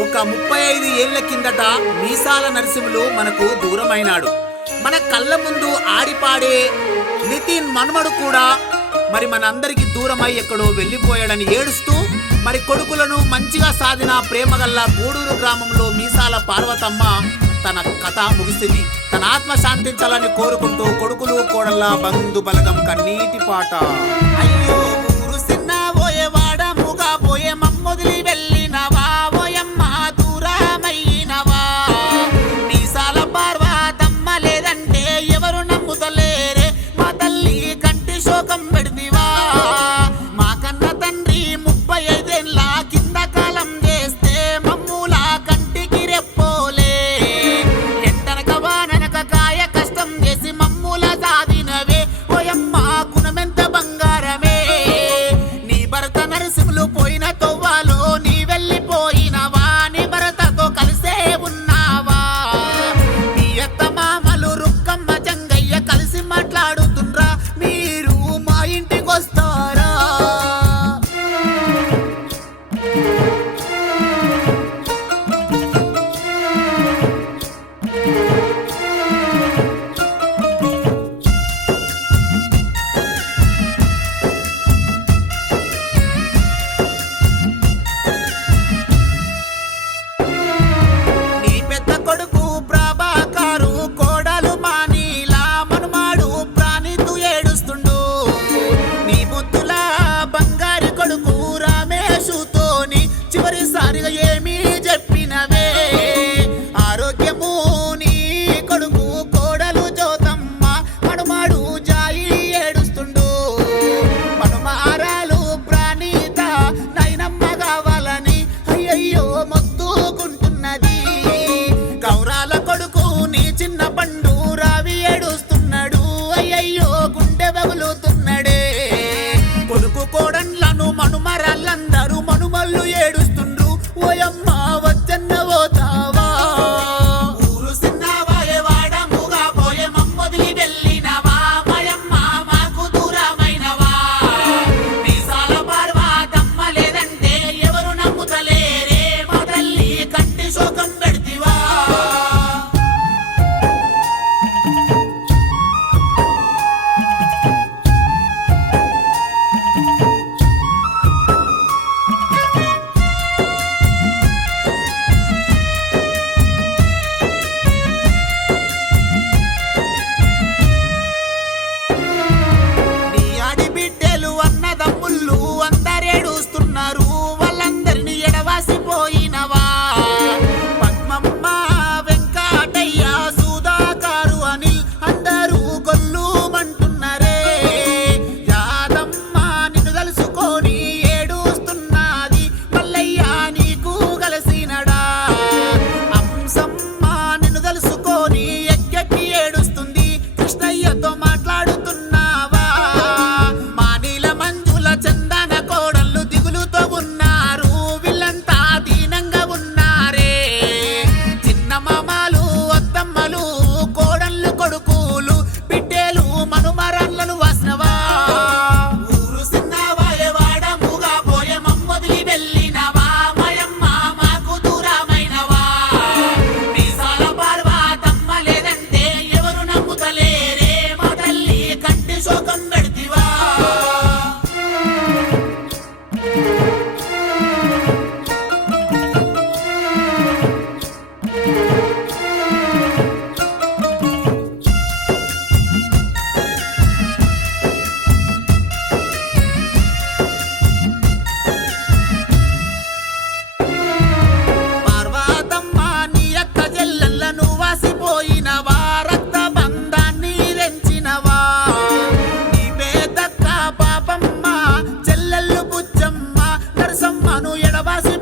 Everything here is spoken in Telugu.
ఒక 35 ఏళ్ల కిందట మీసాల నరసింహులు మనకు దూరమైనాడు. మన కళ్ళ ముందు ఆడిపాడే నితిన్ మనుమడు కూడా మరి మనందరికి దూరమై ఎక్కడో వెళ్ళిపోయాడని ఏడుస్తూ మరి కొడుకులను మంచిగా సాధిన ప్రేమగల్ల గూడూరు గ్రామంలో మీసాల పార్వతమ్మ తన కథ ముగిసింది. తన ఆత్మ శాంతించాలని కోరుకుంటూ కొడుకులు కోడళ్ళ బంధు బలగం కన్నీటి పాట. అయ్యో ఊరు సిన్న పోయే వాడముగా పోయే మమ్మొదిలి వెళ్ళినవా ఓయమ్మ దూరమైనవా. మీసాల పార్వతమ్మ లేదంటే ఎవరు నమ్ముతలేరే మా తల్లి కంటి శోకం పెడితివా. మా కన్న తండ్రి 35 ఏళ్ళ కింద కాలం చేస్తే మమ్ముల కంటికి రెప్పోలే. ఎంటనక వాననక కాయ కష్టం చేసి మమ్ముల సాధినవే ఓయమ్మ గుణమెంత బంగారమే. నీ భర్త నరసింహులు పోయిన తొవ్వాలో నీ వెళ్ళిపోయినవా, నీ భర్తతో కలిసే ఉన్నావా. నీ అత్త మామలు రుక్కమ్మ జంగయ్య కలిసి మాట్లాడుతుండ్రా, మీరు మా ఇంటికి వస్తారా. నీ పెద్ద కొడుకు ప్రభాకరు కోడలు మానీలా మనుమాడు ప్రాణితూ ఏడుస్తుండు. నీ ముద్దుల బంగారి కొడుకు రమేషుతోని చివరిసారిగా ఏమీ చెప్పినవే. ఆరోగ్యము నీ కొడుకు కోడలు జ్యోతమ్మ మనుమాడు జాయి ఏడుస్తుండు. మనుమారాలు ప్రాణిత నైనమ్మ కావాలని అయ్యయ్యో మొత్తుకుంటున్నది. గౌరాల కొడుకు నీ చిన్న పండు రావి ఏడుస్తున్నాడు, అయ్యయ్యో గుండె బగులుతున్నడే. కొడుకు కోడన్లను మనుమరాళ్ళందరూ మనుమల్లు ఏడుస్తుండ్రు, ఓయమ్మ వచ్చన్న పోతావా. ఊరు సిన్నవాయే వాడముగా పోయే మమ్మొదిలి వెళ్ళినవా మయమ్మ మాకు దూరమైనవా. మీసాల పార్వతమ్మ లేదంటే ఎవరు నమ్ముతలేరే మా తల్లి కంటి శోకం పెడితివా. నీ ఆడి బిడ్డలు అన్నదమ్ముళ్ళు అందరేడుస్తున్నారు, వాళ్ళందరినీ ఎడవాసిపోయినవా. పద్మమ్మ వెంకటయ్య సుధాకారు అనిల్ అందరూ గొల్లుమంటున్నారే. యాదమ్మ నిన్ను కలుసుకొని ఏడుస్తున్నది, మల్లయ్య నీకు కలిసినడా. అంశమ్మ నిన్ను కలుసుకొని ఎక్కెక్కి ఏడుస్తుంది, కృష్ణయ్యతో మాట్లాడుతున్నావా. మానీల మంజుల చందన కోడళ్ళు దిగులుతో ఉన్నారు, వీళ్ళంతా దీనంగా ఉన్నారే. చిన్న మామలు అత్తమ్మలు కోడళ్ళు కొడుకులు బిడ్డలు మనుమరాళ్ళను వాసినవా. ఊరు సిన్నవాయే వాడముగా పోయే మమ్మొదిలి వెళ్ళినవా మయమ్మ మాకు దూరమైనవా. మీసాల పార్వతమ్మ లేదంటే ఎవరు నమ్ముతలేరే మా తల్లి కంటి శోకం పెడితివా. పార్వతమ్మ నీ అక్క చెల్లెళ్ళను వాసిపోయినవా, రక్త బంధాన్ని తెంచినవా. నీ పేదక్క పాపమ్మ చెల్లెళ్ళు బుచ్చమ్మ నరసమ్మను ఎడవాసి